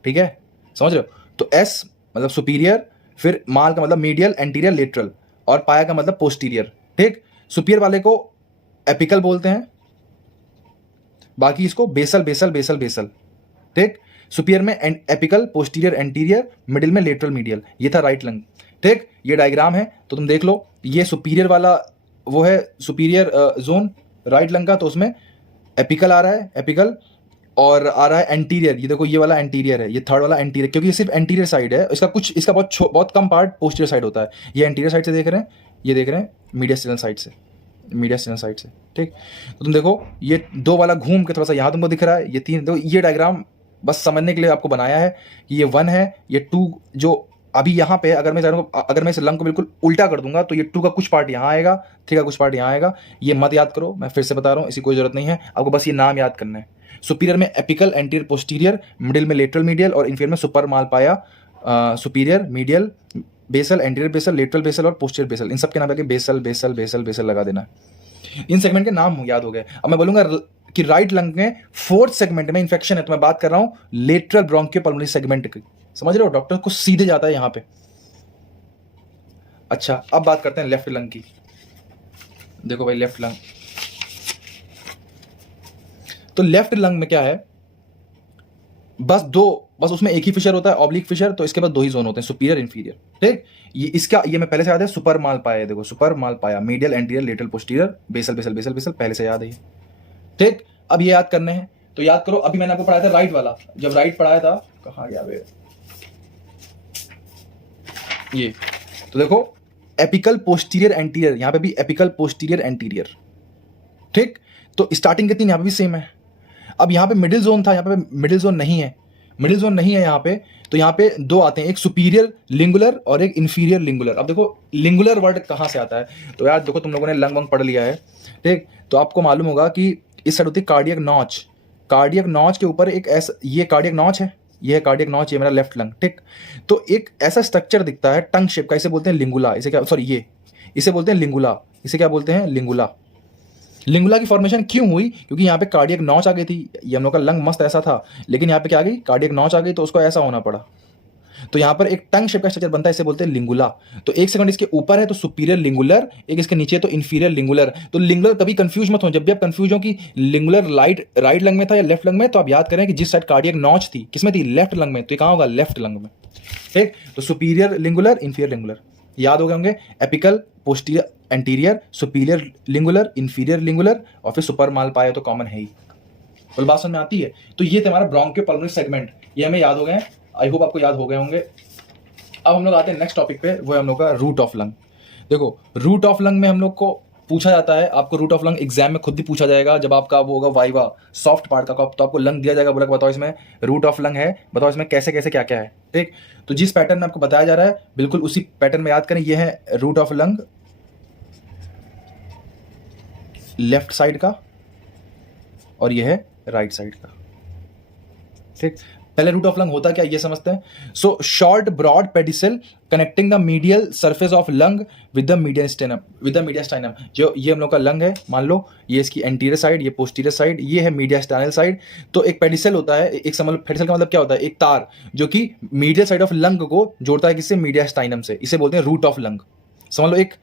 ठीक है, समझ रहे हो। तो एस मतलब सुपीरियर, फिर माल का मतलब मीडियल, एंटीरियर, लेटरल, और पाया का मतलब पोस्टीरियर, ठीक। सुपीरियर वाले को एपिकल बोलते हैं, बाकी इसको बेसल, बेसल, बेसल, बेसल, ठीक। सुपीरियर में एपिकल, पोस्टीरियर, एंटीरियर, मिडिल में लेटरल, मीडियल। ये था राइट लंग, ठीक। ये डायग्राम है, तो तुम देख लो, ये सुपीरियर वाला वो है सुपीरियर जोन राइट लंग का, तो उसमें एपिकल आ रहा है, एपिकल, और आ रहा है एंटीरियर। ये देखो ये वाला एंटीरियर है, ये थर्ड वाला एंटीरियर, क्योंकि ये सिर्फ एंटीरियर साइड है, इसका बहुत कम पार्ट पोस्टीरियर साइड होता है। ये एंटीरियर साइड से देख रहे हैं, ये देख रहे हैं मीडियस्टिनल साइड से, मीडियस्टिनल साइड से, ठीक। तो तुम देखो ये दो वाला घूम के थोड़ा सा यहाँ तुमको दिख रहा है, ये 3, तो ये डायग्राम बस समझने के लिए आपको बनाया है कि ये 1 है, ये 2 जो अभी यहाँ पे, अगर मैं इस लंग को बिल्कुल उल्टा कर दूंगा तो ये 2 का कुछ पार्ट यहाँ आएगा, ठीक है, कुछ पार्ट यहाँ आएगा। ये मत याद करो, मैं फिर से बता रहा हूँ, इसकी कोई जरूरत नहीं है, आपको बस ये नाम याद करना है। सुपीरियर में एपिकल, एंटीरियर, पोस्टीरियर, मिडिल में लेटरल, मीडियल, और इंफीरियर में सुपर, माल, पाया, superior, medial, basal, anterior basal, lateral basal और पोस्टीरियर बेसल। इन सब के नाम आगे बेसल, बेसल, बेसल, बेसल लगा देना है। इन सेगमेंट के नाम याद हो गए। अब मैं बोलूंगा कि राइट लंग में 4th सेगमेंट में इंफेक्शन है, तो मैं बात कर रहा हूं लेटरल ब्रोंकियोपल्मोनरी सेगमेंट की, समझ रहे हो, डॉक्टर को सीधे जाता है यहां पे। अच्छा, अब बात करते हैं लेफ्ट लंग की। देखो भाई लेफ्ट लंग, तो लेफ्ट लंग में क्या है, बस उसमें एक ही फिशर होता है, ऑब्लिक फिशर, तो इसके बाद 2 ही जोन होते हैं, सुपीरियर, इंफीरियर, ठीक। ये मैं पहले से याद है, सुपर, माल, पाया, देखो सुपर, माल, पाया, medial, anterior, lateral, posterior, basal, basal, basal, basal, पहले से याद है, ठीक। अब ये याद करने हैं, तो याद करो, अभी मैंने आपको पढ़ाया था राइट वाला, जब राइट पढ़ाया था, कहां गया बे ये, तो देखो एपिकल, पोस्टीरियर, एंटीरियर, यहां पे भी एपिकल, पोस्टीरियर, एंटीरियर, ठीक। तो स्टार्टिंग के 3 यहां पे भी सेम है। अब यहां पे मिडिल जोन था, यहां पे मिडिल जोन नहीं है, मिडिल जोन नहीं है यहां पे, तो यहां पे 2 आते हैं, एक सुपीरियर लिंगुलर और एक इंफीरियर लिंगुलर। अब देखो लिंगुलर वर्ड कहां से आता है, तो यार देखो तुम लोगों ने लंग वंग पढ़ लिया है, ठीक। तो आपको मालूम होगा कि इस साइड होती है कार्डियक नॉच, कार्डियक नॉच के ऊपर एक ऐसा, ये कार्डियक नॉच है, ये है कार्डियक नॉच, ये मेरा लेफ्ट लंग, ठीक। तो एक ऐसा स्ट्रक्चर दिखता है टंग शेप का, इसे बोलते हैं लिंगुला, इसे क्या, सॉरी इसे बोलते हैं लिंगुला, इसे क्या बोलते हैं, लिंगुला। लिंगुला की फॉर्मेशन क्यों हुई, क्योंकि यहाँ पे कार्डियक नॉच आ गई थी, ये हम लोग का लंग मस्त ऐसा था, लेकिन यहाँ पे क्या आ गई, कार्डियक नॉच आ गई, तो उसको ऐसा होना पड़ा, तो यहाँ पर एक टंग शेप का स्ट्रक्चर बनता है, इसे बोलते हैं लिंगुला। तो एक सेकंड इसके ऊपर है तो सुपीरियर लिंगुलर, एक इसके नीचे तो इंफीरियर लिंगुलर। तो लिंगुलर कभी कंफ्यूज मत हो, जब भी आप कंफ्यूज हो कि लिंगुलर राइट लंग में था या लेफ्ट लंग में, तो आप याद करें कि जिस साइड कार्डियक नॉच थी किसमें थी, लेफ्ट लंग में, तो ये कहाँ होगा, लेफ्ट लंग में, ठीक। तो सुपीरियर लिंगुलर, इंफीरियर लिंगुलर, याद हो गए होंगे, apical, posterior, anterior, superior lingular, inferior lingular और फिर सुपर मालपाया तो कॉमन है ही। बोल बात समझ में आती है? तो ये थे हमारा ब्रोंकियोपल्मोनरी सेगमेंट, ये हमें याद हो गए हैं, आई होप आपको याद हो गए होंगे। अब हम लोग आते हैं नेक्स्ट टॉपिक पे, वो है हम लोग का रूट ऑफ लंग। देखो रूट ऑफ लंग में हम लोग को पूछा जाता है, आपको रूट ऑफ लंग एग्जाम में खुद भी पूछा जाएगा जब आपका वो होगा वाइवा सॉफ्ट पार्ट का, तो आपको लंग दिया जाएगा, बोला बताओ इसमें रूट ऑफ लंग है, बताओ इसमें कैसे कैसे क्या क्या है। ठीक, तो जिस पैटर्न में आपको बताया जा रहा है बिल्कुल उसी पैटर्न में याद करें। ये है root of lung left side का और ये है राइट साइड का। ठीक, पहले रूट ऑफ लंग होता क्या ये समझते हैं। So short broad pedicle connecting the medial surface of lung with the mediastinum. जो ये हम लोग का लंग है, मान लो ये इसकी एंटीरियर साइड, ये पोस्टीरियर साइड, ये है मीडियास्टाइनल साइड। तो एक पेडिसल होता है, एक समझ लो पेडिसल का मतलब क्या होता है, एक तार जो कि मीडियल साइड ऑफ लंग को जोड़ता है किससे, मीडियास्टाइनम से, इसे बोलते हैं रूट ऑफ लंग। समझ लो एक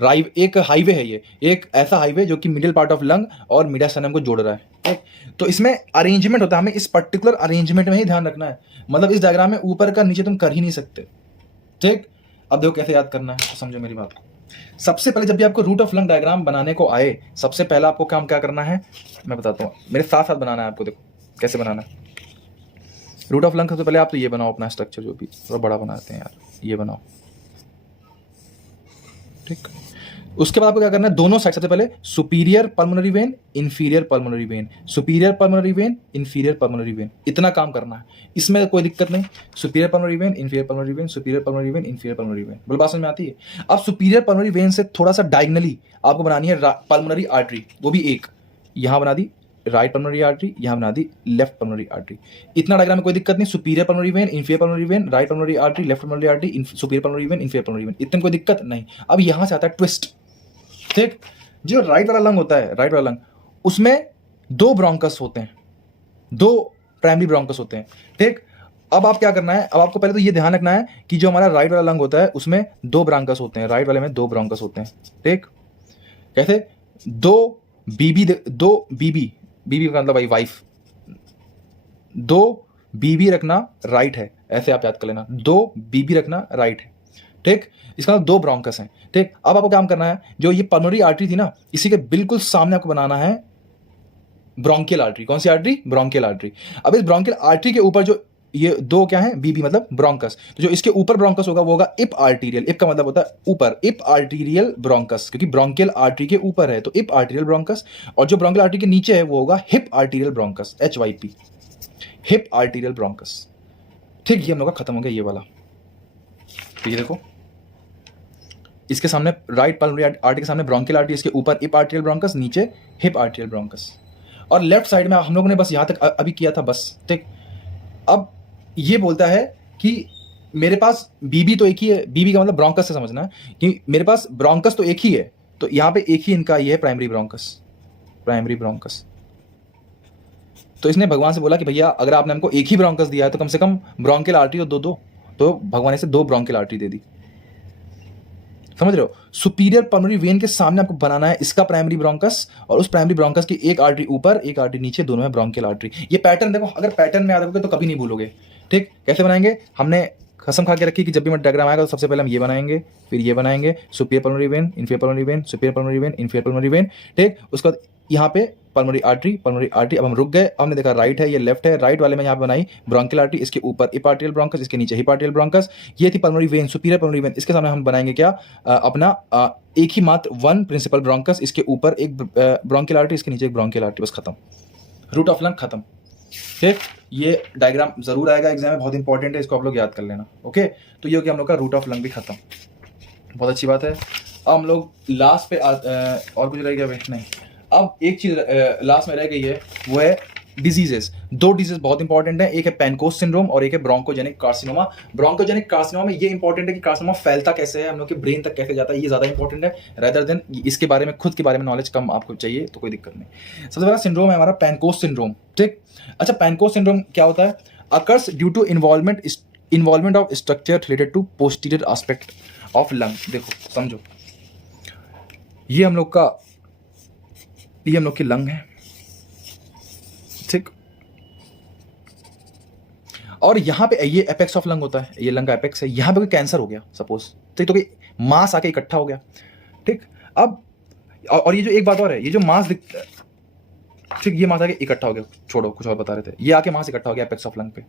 हाईवे है, ये एक ऐसा हाईवे जो कि मिडिल पार्ट ऑफ लंग और मीडियास्टाइनम को जोड़ रहा है। ठीक, तो इसमें अरेंजमेंट होता है, हमें इस पर्टिकुलर अरेंजमेंट में ही ध्यान रखना है, मतलब इस डायग्राम में ऊपर का नीचे तुम कर ही नहीं सकते। ठीक, अब देखो कैसे याद करना है, तो समझो मेरी बात को। सबसे पहले जब भी आपको रूट ऑफ लंग डायग्राम बनाने को आए, सबसे पहला आपको काम क्या करना है मैं बताता हूँ, मेरे साथ साथ बनाना है आपको। देखो कैसे बनाना है रूट ऑफ लंग। सबसे पहले आप तो ये बनाओ अपना स्ट्रक्चर, जो भी थोड़ा बड़ा बनाते हैं यार, ये बनाओ। ठीक, उसके बाद आपको क्या करना है, दोनों साइड सबसे पहले superior pulmonary vein, inferior pulmonary vein, superior pulmonary vein, inferior pulmonary vein, इतना काम करना है, इसमें कोई दिक्कत नहीं। Superior pulmonary vein, inferior pulmonary vein, superior pulmonary vein, inferior pulmonary vein. बोल बात समझ में आती है? अब सुपीरियर पल्मोनरी वेन से थोड़ा सा डायगनली आपको बनानी है पल्मोनरी आर्टरी, वो भी एक, यहां बना दी राइट पल्मोनरी आर्टरी, यहां बना दी लेफ्ट पल्मोनरी आर्टरी। इतना डायग्राम में कोई दिक्कत नहीं। Superior pulmonary vein, inferior pulmonary vein, right pulmonary artery, left pulmonary artery, superior pulmonary vein, inferior pulmonary vein, इतने कोई दिक्कत नहीं। अब यहां से आता है ट्विस्ट। ठीक, जो राइट वाला लंग होता है, राइट वाला लंग, उसमें दो ब्रोंकस होते हैं, दो प्राइमरी ब्रोंकस होते हैं। ठीक, अब आप क्या करना है, अब आपको पहले तो ये ध्यान रखना है कि जो हमारा राइट वाला लंग होता है उसमें दो ब्रोंकस होते हैं, राइट वाले में दो ब्रोंकस होते हैं। ठीक, कैसे, दो बीबी का मतलब भाई वाइफ, दो बीबी रखना राइट है, ऐसे आप याद कर लेना, दो बीबी रखना राइट है। ठीक, इसका मतलब दो ब्रोंकस हैं। ठीक, अब आपको काम करना है, जो ये पल्मोनरी आर्टरी थी ना, इसी के बिल्कुल सामने आपको बनाना है ब्रोंकियल आर्टरी। कौन सी आर्टरी? Bronchial artery. अब इस ब्रोंकियल आर्टरी के ऊपर जो ये दो क्या है, बीबी मतलब ब्रोंकस, तो जो इसके ऊपर ब्रोंकस होगा वो होगा इप आर्टीरियल। इप का मतलब होता है ऊपर, इप आर्टीरियल ब्रोंकस, क्योंकि ब्रोंकियल आर्टरी के ऊपर है तो इप आर्टीरियल ब्रोंकस, और जो ब्रोंकियल आर्टरी के नीचे है वो होगा hip arterial bronchus, HYP, hip arterial bronchus. ठीक, ये हम लोग का खत्म हो गया ये वाला। तो ये देखो, इसके सामने राइट पल्मोनरी आर्टरी के सामने ब्रोंकियल आर्टरी, इसके ऊपर इप आर्टीरियल ब्रोंकस, नीचे हिप आर्टीरियल ब्रोंकस, और लेफ्ट साइड में हम लोगों ने बस यहां तक अभी किया था बस। ठीक, अब ये बोलता है कि मेरे पास बीबी तो एक ही है, बीबी का मतलब ब्रोंकस से समझना है कि मेरे पास ब्रोंकस तो एक ही है, तो यहां पे एक ही इनका ये है प्राइमरी ब्रोंकस, प्राइमरी ब्रोंकस। तो इसने भगवान से बोला कि भैया अगर आपने हमको एक ही ब्रोंकस दिया है तो कम से कम ब्रोंकियल आर्टरी दो, तो भगवान ने से दो ब्रोंकियल आर्टरी दे दी। समझ रहे हो? सुपीरियर पल्मोनरी वेन के सामने आपको बनाना है इसका प्राइमरी ब्रोंकस, और उस प्राइमरी ब्रोंकस की एक आर्टरी ऊपर एक आर्टरी नीचे, दोनों में ब्रोंकियल आर्टरी। ये पैटर्न देखो, अगर पैटर्न में याद रखोगे तो कभी नहीं भूलोगे। ठीक, कैसे बनाएंगे, हमने कसम खा के रखी कि जब भी मैं डायग्राम आएगा तो सबसे पहले हम ये बनाएंगे, फिर ये बनाएंगे, superior pulmonary vein, inferior pulmonary vein, superior pulmonary vein, inferior pulmonary vein. ठीक, उसके बाद यहाँ पे पल्मोनरी आर्टरी, पल्मोनरी आर्टरी। अब हम रुक गए, हमने देखा राइट है, ये लेफ्ट है, राइट वाले में यहाँ पे बनाई ब्रोंकियल आर्टरी, इसके ऊपर इप आर्टीरियल ब्रोंकस, इसके नीचे हिप आर्टीरियल ब्रोंकस। ये थी pulmonary vein, superior pulmonary vein. इसके सामने हम बनाएंगे क्या, अपना एक ही मात्र वन प्रिंसिपल ब्रोंकस, इसके ऊपर एक ब्रोंकियल आर्टरी, इसके नीचे एक ब्रोंकियल आर्टरी, बस खत्म, रूट ऑफ लंग खत्म। ठीक, ये डायग्राम जरूर आएगा एग्जाम में, बहुत इंपॉर्टेंट है, इसको आप लोग याद कर लेना। ओके, तो ये हो गया हम लोग का रूट ऑफ लंग भी खत्म, बहुत अच्छी बात है। अब हम लोग लास्ट पे और कुछ रह गया भाई? नहीं, अब एक चीज लास्ट में रह गई है, वो है डिजीजेस। दो डिजीज बहुत इंपॉर्टेंट है, एक है पेनकोस सिंड्रोम और एक है ब्रोंकोजेनिक कार्सिनोमा। ब्रोंकोजेनिक कार्सिनोमा में ये इंपॉर्टेंट है कि कार्सिनोमा फैलता कैसे है, हम लोग के ब्रेन तक कैसे जाता है, ये ज्यादा इंपॉर्टेंट है रेदर देन इसके बारे में, खुद के बारे में नॉलेज कम आपको चाहिए तो कोई दिक्कत नहीं। सबसे बड़ा सिंड्रोम है हमारा पेनकोस सिंड्रोम। ठीक, अच्छा पेनकोस सिंड्रोम क्या होता है? Occurs due to involvement of structure related to posterior aspect of lung. देखो समझो, ये हम लोग की लंग है। ठीक, और यहां पे ये एपेक्स ऑफ लंग होता है, ये लंग का एपेक्स है, यहां पे कोई कैंसर हो गया सपोज, तो मास आके इकट्ठा हो गया, ठीक। अब और ये जो एक बात और है, ये जो मास दिखता है, ठीक, ये मास आके इकट्ठा हो गया, छोड़ो कुछ और बता रहे थे, ये आके मास इकट्ठा हो गया एपेक्स ऑफ लंग पे।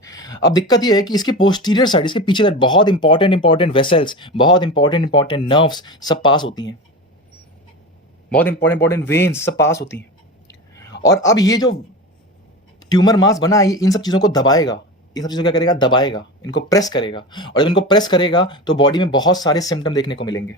अब दिक्कत ये है कि इसके पोस्टीरियर साइड, इसके पीछे साइड बहुत इंपॉर्टेंट वेसल्स, बहुत इंपॉर्टेंट नर्व्स सब पास होती हैं, बहुत इंपॉर्टेंट वेन्स सब पास होती हैं। और अब ये जो ट्यूमर मास बना है, इन सब चीज़ों को दबाएगा, इन सब चीज़ों क्या करेगा, दबाएगा, इनको प्रेस करेगा। और जब इनको प्रेस करेगा तो बॉडी में बहुत सारे सिम्टम देखने को मिलेंगे,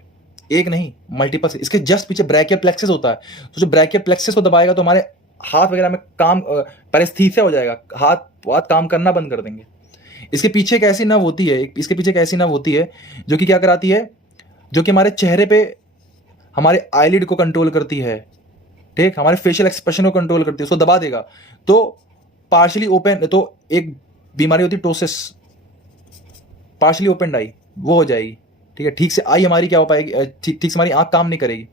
एक नहीं मल्टीपल। इसके जस्ट पीछे ब्रैकियल प्लेक्सस होता है, तो जो ब्रैकियल प्लेक्सस को दबाएगा तो हमारे हाथ वगैरह में काम पैरेस्थीसिया हो जाएगा, हाथ काम करना बंद कर देंगे। इसके पीछे एक ऐसी नर्व होती है, इसके पीछे एक ऐसी नर्व होती है जो कि क्या कराती है, जो कि हमारे चेहरे पे हमारे आईलिड को कंट्रोल करती है, ठीक, हमारे फेशियल एक्सप्रेशन को कंट्रोल करती है, उसको दबा देगा तो पार्शियली ओपन, तो एक बीमारी होती है टोसिस, पार्शियली ओपन आई, वो हो जाएगी, ठीक है, ठीक से आई हमारी क्या हो पाएगी, ठीक से हमारी आंख काम नहीं करेगी,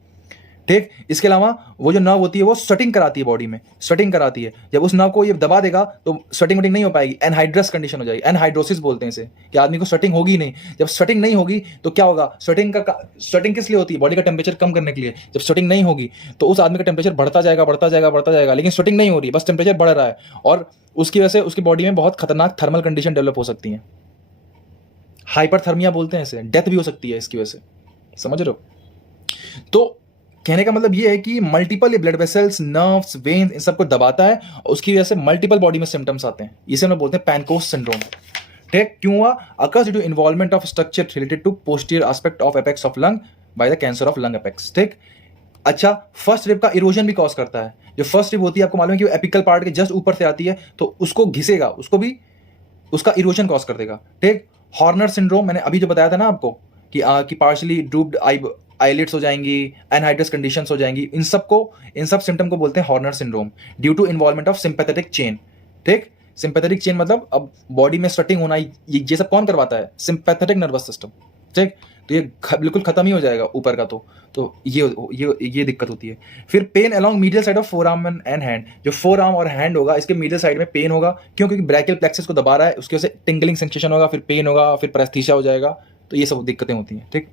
ठीक। इसके अलावा वो जो नर्व होती है वो स्वेटिंग कराती है, बॉडी में स्वेटिंग कराती है, जब उस नर्व को ये दबा देगा तो स्वेटिंग नहीं हो पाएगी, एनहाइड्रस कंडीशन हो जाएगी, एनहाइड्रोसिस बोलते हैं इसे, कि आदमी को स्वेटिंग होगी नहीं। जब स्वेटिंग नहीं होगी तो क्या होगा, स्वेटिंग किस लिए होती है, बॉडी का टेम्परेचर कम करने के लिए। जब स्वेटिंग नहीं होगी तो उस आदमी का टेम्परेचर बढ़ता जाएगा, लेकिन स्वेटिंग नहीं हो रही, बस टेम्परेचर बढ़ रहा है, और उसकी वजह से उसकी बॉडी में बहुत खतरनाक थर्मल कंडीशन डेवलप हो सकती है, हाइपरथर्मिया बोलते हैं इसे, डेथ भी हो सकती है इसकी वजह से, समझ रहे हो। तो कहने का मतलब ये है कि multiple blood vessels, nerves, veins, इन सबको दबाता है और उसकी वजह से मल्टीपल बॉडी में सिम्टम्स आते हैं, इसे हम बोलते हैं पैनकोस सिंड्रोम, ठीक। क्यों हुआ, occurs due to involvement of structure related to posterior aspect of apex of lung by the cancer of lung apex, ठीक। अच्छा, फर्स्ट रिब का इरोजन भी कॉज करता है। जो फर्स्ट रिब होती है आपको मालूम है कि वो एपिकल पार्ट के जस्ट ऊपर से आती है, तो उसको घिसेगा, उसको भी उसका इरोजन कॉज कर देगा, ठीक। हॉर्नर सिंड्रोम मैंने अभी जो बताया था ना आपको कि पार्शियली ड्रूप्ड आईलिड्स हो जाएंगी, एनहाइड्रस कंडीशंस हो जाएंगी, इन सब सिम्टम को बोलते हैं Horner syndrome due to involvement of sympathetic chain, ठीक। सिंपैथेटिक चेन मतलब अब बॉडी में स्वेटिंग होना, ये सब कौन करवाता है, सिंपैथेटिक नर्वस सिस्टम, ठीक। तो ये बिल्कुल खत्म ही हो जाएगा ऊपर का, तो ये दिक्कत होती है। फिर pain along medial side of forearm and hand, जो फोर आर्म और हैंड होगा इसके मीडियल साइड में पेन होगा, क्योंकि ब्रैकियल प्लेक्सस को दबा रहा है, उसकी वजह से टिंगलिंग सेंसेशन होगा, फिर पेन होगा, फिर पैरेस्थीसिया हो जाएगा, तो ये सब दिक्कतें होती हैं, ठीक।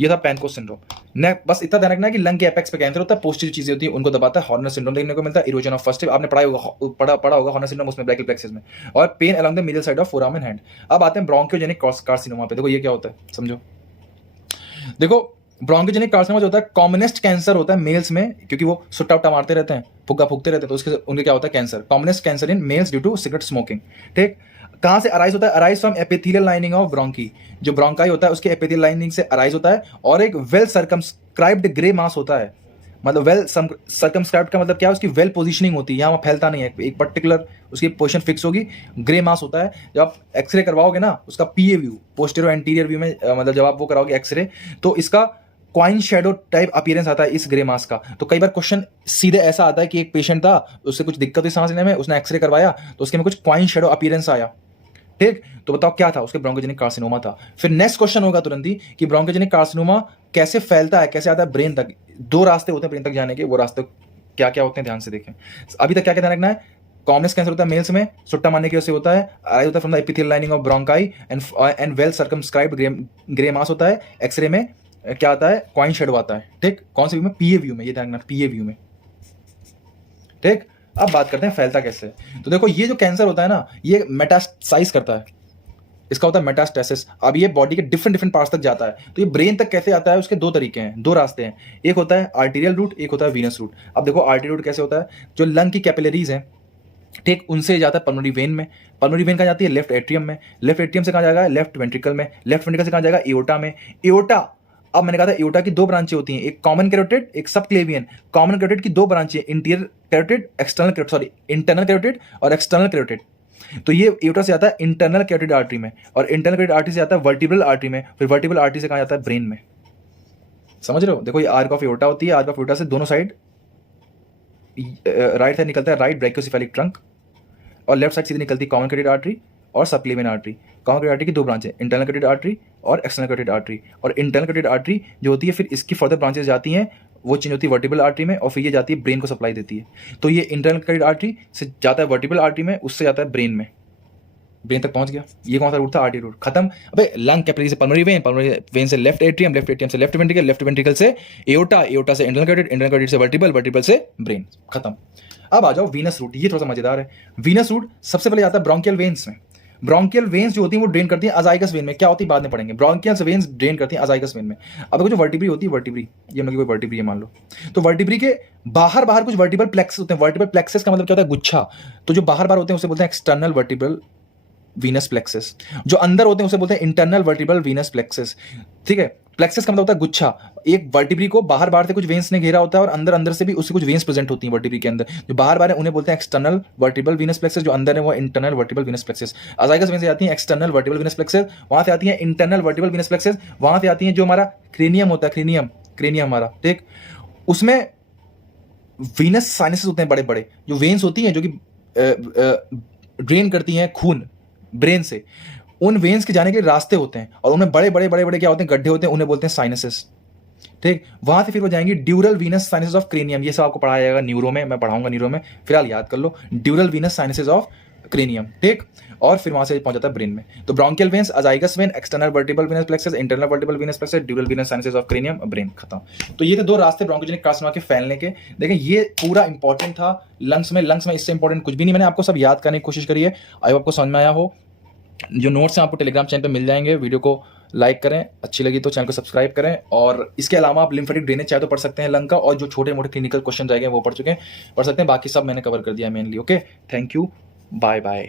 ये था पैनकोस सिंड्रोम। ने बस इतना ध्यान रखना है कि लंग के एपेक्स पे कैंसर होता है, पोस्टीरियर चीजें होती है उनको दबाता है, हॉर्नर सिंड्रोम देखने को मिलता है, इरोजन ऑफ फर्स्ट रिब आपने पढ़ा होगा हॉर्नर सिंड्रोम, उसमें ब्रैकियल प्लेक्सस में, और pain along the middle side of forearm and hand. अब आते हैं ब्रोंकियोजेनिक कार्सिनोमा पे। देखो ये क्या होता है, समझो। देखो ब्रोंकियोजेनिक कार्सिनोमा जो होता है कॉमनेस्ट कैंसर होता है मेल्स में, क्योंकि वो सुट्टा उट्टा मारते रहते हैं, फुग्गा फूकते रहते हैं, तो उसके उनके क्या होता है cancer, commonest cancer in males due to cigarette smoking, ठीक। कहाँ से अराइज होता है, arise from epithelial lining of bronchi, जो ब्रोंकाई होता है उसके एपिथेलियल लाइनिंग से अराइज होता है, और एक वेल सर्कमस्क्राइब्ड ग्रे मास होता है। मतलब वेल सर्कमस्क्राइब्ड का मतलब क्या है, उसकी वेल पोजीशनिंग होती है, यहाँ फैलता नहीं है, एक पर्टिकुलर उसकी पोजीशन फिक्स होगी, ग्रे मास होता है। जब आप एक्सरे करवाओगे ना, उसका पीए व्यू, पोस्टीरियर एंटीरियर व्यू में, मतलब जब आप वो कराओगे एक्सरे, तो इसका क्वाइन शेडो टाइप अपीयरेंस आता है इस ग्रे मास का। तो कई बार क्वेश्चन सीधे ऐसा आता है कि एक पेशेंट था, उससे कुछ दिक्कत हुई सांस लेने में, उसने एक्सरे करवाया तो उसके में कुछ क्वाइन शेडो अपीयरेंस आया, ठीक। तो बताओ क्या था, उसके ब्रोंकोजेनिक कार्सिनोमा था। फिर नेक्स्ट क्वेश्चन होगा तुरंत ही कि ब्रोंकोजेनिक कार्सिनोमा कैसे फैलता है, कैसे आता है ब्रेन तक। दो रास्ते होते हैं ब्रेन तक जाने के, वो रास्ते क्या क्या होते हैं ध्यान से देखें। अभी तक क्या क्या ध्यान रखना है, कॉमनेस कैंसर होता है मेल्स में, सुट्टा मारने की वजह से होता है, अराइज होता है from the epithelial lining of bronchi and well circumscribed grey mass होता है। एक्सरे में क्या आता है, क्वाइन शेडो आता है, ठीक। कौन से व्यू में, पीए व्यू में, ये ध्यान रखना, पीए व्यू में, ठीक। अब बात करते हैं फैलता कैसे। तो देखो ये जो कैंसर होता है ना, ये मेटास्टासाइज करता है, इसका होता है मेटास्टेसिस। अब ये बॉडी के डिफरेंट पार्ट्स तक जाता है, तो ये ब्रेन तक कैसे आता है, उसके दो तरीके हैं, दो रास्ते हैं। एक होता है आर्टीरियल रूट, एक होता है वीनस रूट। अब देखो आर्टीरियल रूट कैसे होता है, जो लंग की कैपिलरीज हैं, ठीक, उनसे जाता है पल्मोनरी वेन में। पल्मोनरी वेन कहाँ जाती है, लेफ्ट एट्रियम में। लेफ्ट एट्रियम से कहाँ जाएगा, लेफ्ट वेंट्रिकल में। लेफ्ट वेंट्रिकल से कहाँ जाएगा, एओर्टा में। एओर्टा, अब मैंने कहा था एओर्टा की दो ब्रांचें होती हैं, एक कॉमन कैरोटिड, एक सब क्लेवियन। कॉमन कैरोटिड की दो ब्रांचें, interior carotid, external carotid, sorry internal carotid और एक्सटर्नल कैरोटिड। तो ये एओर्टा से आता है इंटरनल कैरोटिड आर्टरी में, और इंटरनल कैरोटिड आर्टरी से आता है वर्टिब्रल आर्टरी में, फिर वर्टिब्रल आर्टरी से कहाँ जाता है, ब्रेन में। समझ रहे हो, देखो ये आर्क ऑफ एओर्टा होती है, आर्क ऑफ एओर्टा से दोनों साइड राइट साइड निकलता है राइट ब्रैकियोसेफेलिक ट्रंक, और लेफ्ट साइड सीधे निकलती है कॉमन कैरोटिड आर्टरी और subclavian artery. Common carotid artery की दो ब्रांचें, इंटरनल कैरोटिड आर्टरी और एक्सटर्नल कैरोटिड आर्टरी। और इंटरनल कैरोटिड आर्टरी जो होती है, फिर इसकी फर्दर ब्रांचेस जाती हैं, वो चेंज होती है वर्टिब्रल आर्टरी में, और फिर ये जाती है ब्रेन को सप्लाई देती है। तो ये इंटरनल कैरोटिड आर्टरी से जाता है वर्टिब्रल आर्टरी में, उससे जाता है ब्रेन में। ब्रेन तक पहुंच गया। ये कौन सा रूट था? आर्टरी रूट, खत्म। अबे लंग कैपिलरी से पल्मोनरी वेन से लेफ्ट एट्रियम से लेफ्ट वेंट्रिकल से एओर्टा से इंटरनल कार्डियड से वर्टिब्रल से ब्रेन, खत्म। अब आ जाओ वीनस रूट, ये थोड़ा सा मजेदार है। वीनस रूट सबसे पहले आता है ब्रोंकियल वेन्स में। ब्रोंकियल वेन्स जो होती हैं वो ड्रेन करती हैं अजाइगस वेन में। क्या होती है बाद में पढ़ेंगे। ब्रोंकियल वेन्स ड्रेन करती हैं अजाइगस वेन में। अब देखो जो वर्टिब्री होती है, वर्टिब्री, ये हम लोग कोई वर्टिब्री है मान लो, तो वर्टिब्री के बाहर कुछ वर्टिब्रल प्लेक्सेस होते हैं। वर्टिब्रल प्लेक्सेस का मतलब क्या होता है? गुच्छा। तो जो बाहर होते हैं उसे बोलते हैं एक्सटर्नल वर्टिब्रल वीनस प्लेक्सेस, जो अंदर होते हैं उसे बोलते हैं इंटरनल वर्टिब्रल वीनस प्लेक्सेस। ठीक है, प्लेक्सेस का मतलब होता है गुच्छा। एक वर्टिब्री को बाहर से कुछ वेन्स ने घेरा होता है और अंदर से भी उससे कुछ वेन्स प्रेजेंट होती हैं वर्टिब्री के अंदर। जो बाहर है उन्हें बोलते हैं एक्सटर्नल वर्टिब्रल वीनस प्लेक्सेस, जो अंदर है वो internal vertebral venous plexuses. Azygos vein से आती हैं एक्सटर्नल वर्टिब्रल वीनस प्लेक्सेस, वहां से आती हैं इंटरनल वर्टिब्रल वीनस प्लेक्सेस, वहां से आती हैं जो हमारा क्रेनियम होता है, क्रेनियम हमारा, ठीक, उसमें वीनस साइनसेस होते हैं बड़े बड़े, जो वेन्स होती हैं जो कि ड्रेन करती हैं खून ब्रेन से। उन वेन्स के जाने के लिए रास्ते होते हैं और उनमें बड़े क्या होते हैं? गड्ढे होते हैं, उन्हें बोलते हैं साइनसेस। ठीक, वहां से फिर वो जाएंगी ड्यूरल वीनस साइनसेस ऑफ क्रेनियम। ये सब आपको पढ़ाया जाएगा न्यूरो में, मैं पढ़ाऊंगा न्यूरो में, फिलहाल याद कर लो, dural venous sinuses of cranium. ठीक, और फिर वहां से पहुंच जाता है ब्रेन में। तो bronchial veins, azygos vein, external vertebral venous plexuses, internal vertebral venous plexuses, dural venous sinuses of cranium, brain, खत्म। तो ये थे दो रास्ते ब्रोंकोजेनिक कार्सिनोमा के फैलने के। देखें ये पूरा इंपॉर्टेंट था लंग्स में इससे इंपॉर्टेंट कुछ भी नहीं। मैंने आपको सब याद करने की कोशिश करी है, आई होप आपको समझ में आया हो। जो नोट्स हैं आपको टेलीग्राम चैनल पे मिल जाएंगे। वीडियो को लाइक करें, अच्छी लगी तो चैनल को सब्सक्राइब करें। और इसके अलावा आप लिम्फेटिक ड्रेनेज चाहे तो पढ़ सकते हैं लंग का, और जो छोटे मोटे क्लिनिकल क्वेश्चन रहेंगे वो पढ़ सकते हैं। बाकी सब मैंने कवर कर दिया mainly. Okay, thank you, bye bye.